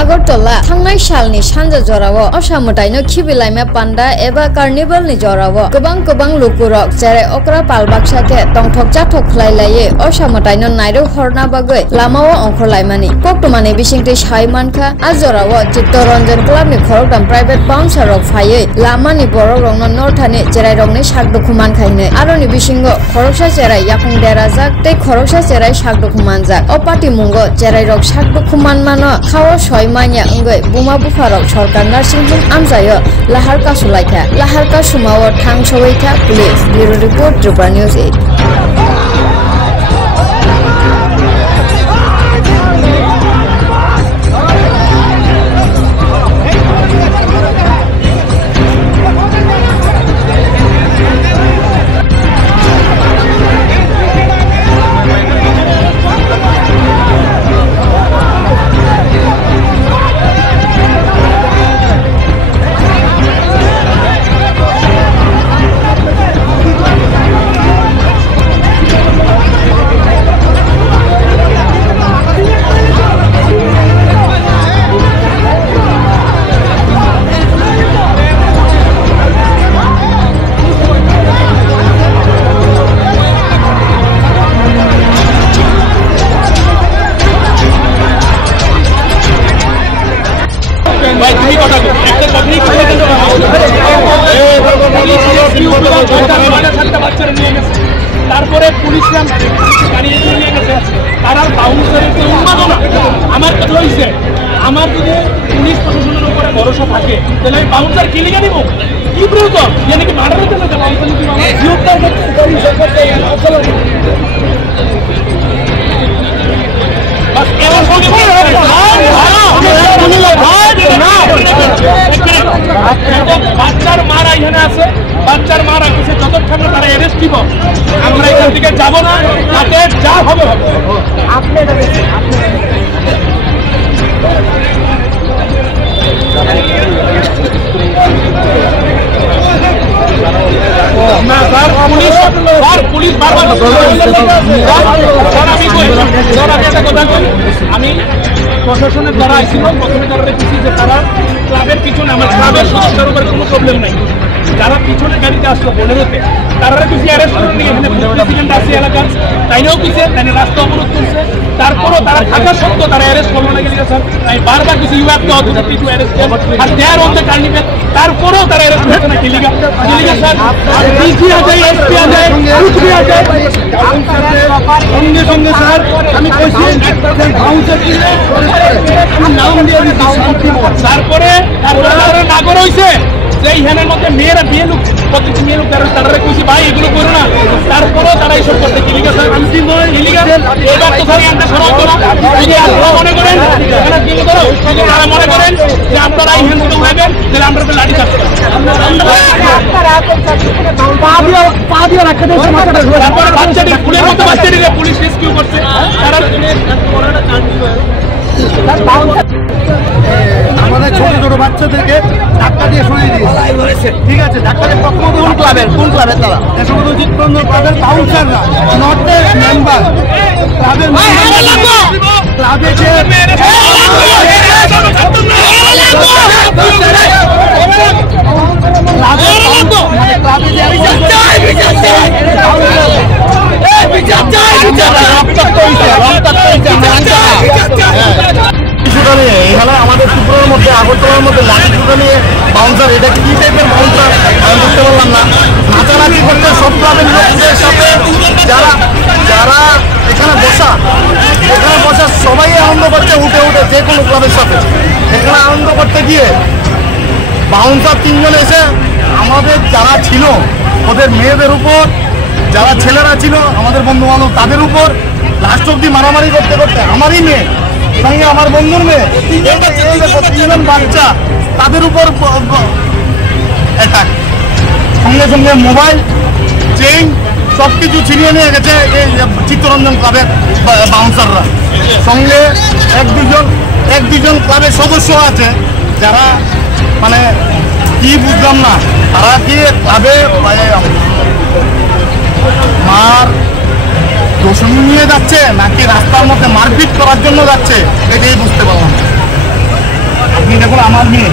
আগরতলা थांनाय सालनि सानजा जराव असामतायनो खिबिलायमा पान्डा एबा कार्निभालनि जराव गोबां लुकुरक जेरै अक्रा पालबाक्साके तंथक जाथक खलायलायै असामतायनो नायरो हरना बागै लामाव अंखरलायमानि कक्टमानि बिसिंथि सायमानखा आजराव चित्तरंजन क्लाबनि खरगदाम प्राइवेट बाउन्सार रक फायै लामानि बरक रंनो नर्थानि जेरै रंनि सागदुखुमान खायनो आरोनि बिसिंगो खरगसा जेरै याखं देराजाक तै खरगसा जेरै सागदुखुमानजाक अपाति मुंगो जेरै रक सागदुखुमान मानो खाव सयमानिया अंगै बुमा बुफारक सरकार नार्सिंहोम आमजायो लाहार कासुलायखा लाहार कासुमाव थां सवैखा police bureau report Tripura news 8 তারপরে পুলিশরা গাড়িয়ে নিয়ে গেছে তারা বাউন্সারের যে উন্মাদনা আমার কথা হয়েছে আমার যদি পুলিশ প্রশাসনের উপরে ভরসা থাকে তাহলে আমি বাউন্সার কি লিখে নিব কি প্রয়োজন ইয়ে নাকি মার্ডার হতে না বাউন্সার নাকি গ্রেপ্তার করতে বাস এবার সঙ্গে বাচ্চার মারা এখানে আছে বাচ্চার মারা কিছু যতক্ষণ তারা অ্যারেস্ট দিব আমরা এখান থেকে যাব না তাতে যা হবে হবে না স্যার পুলিশ বারবার আমি প্রশাসনের দ্বারা আইছিল প্রথমে তারা রেখেছি যে তারা ক্লাবের পিছনে আমার ক্লাবের সদস্যের উপরে কোনো প্রবলেম নাই যারা পিছনে গাড়িতে আসলো বলে হতে তারা কিছু অ্যারেস্ট করে নিয়ে এখানে প্রেসিডেন্ট আছে এলাকার তাইনেও কিছু তাই রাস্তা অবরোধ করছে তারপরও তারা থাকা সত্ত্বেও তারা অ্যারেস্ট করলো না গেলে স্যার আমি বারবার কিছু you have to authority to arrest আর they are on the carnival তারপরও তারা অ্যারেস্ট করছে না কিলিগা স্যার ডিজি আছে এসপি আছে কুচবি আছে সঙ্গে সঙ্গে স্যার আমি কইছি বাউন্সার কি নাম দিয়ে তারপরে নাগর হইছে যে ইহানের মধ্যে মেয়েরা বিয়ে লোক প্রত্যেকটি মেয়ে লোক তারা কইছি ভাই এগুলো করো না তারপরেও তারা এইসব করতে কিলিগা স্যার এবার তো স্যার আমরা সরাব না আপনারা মনে করেন তারা মনে করেন যে আপনারা ইহান থেকে উঠাবেন তাহলে আমরা লাঠি চাচ্ছি তারপরে বাচ্চাটি ফুলের মতো বাচ্চাটিকে পুলিশ রেস্কিউ করছে তারা আমাদের ছোট ছোট বাচ্চাদেরকে ধাক্কা দিয়ে সরিয়ে দিয়েছে ঠিক আছে ধাক্কাতে কোন ক্লাবের তারা দেশবন্ধু চিত্তরঞ্জন ক্লাবের বাউন্সাররা নট দ্য মেম্বার ক্লাবের ক্লাবে যে এখানে আমাদের ত্রিপুরার মধ্যে আগরতলার মধ্যে লাঠি ছুটা নিয়ে বাউন্সার এটা কি টাইপের বাউন্সার আমি বুঝতে পারলাম না নাচানাচি করতে সব ক্লাবের লোকদের সাথে যারা যারা এখানে বসা সবাই আনন্দ করছে উঠে যে কোনো ক্লাবের সাথে এখানে আনন্দ করতে গিয়ে বাউন্সার তিনজন এসে আমাদের যারা ছিল ওদের মেয়েদের উপর যারা ছেলেরা ছিল আমাদের বন্ধু বান্ধব তাদের উপর লাস্ট অব্দি মারামারি করতে আমারই মেয়ে সঙ্গে আমার বন্ধুর মেয়ে তিনজন বাচ্চা তাদের উপর অ্যাটাক সঙ্গে মোবাইল চেইন সব কিছু ছিনিয়ে নিয়ে গেছে এই চিত্তরঞ্জন ক্লাবের বাউন্সাররা সঙ্গে এক দুজন ক্লাবের সদস্য আছে যারা মানে কি বুঝলাম না তারা কি ক্লাবে মার দোষণী নিয়ে যাচ্ছে নাকি রাস্তার মধ্যে মারপিট করার জন্য যাচ্ছে এটাই বুঝতে পারলাম। এটা বলে আমার মেয়ে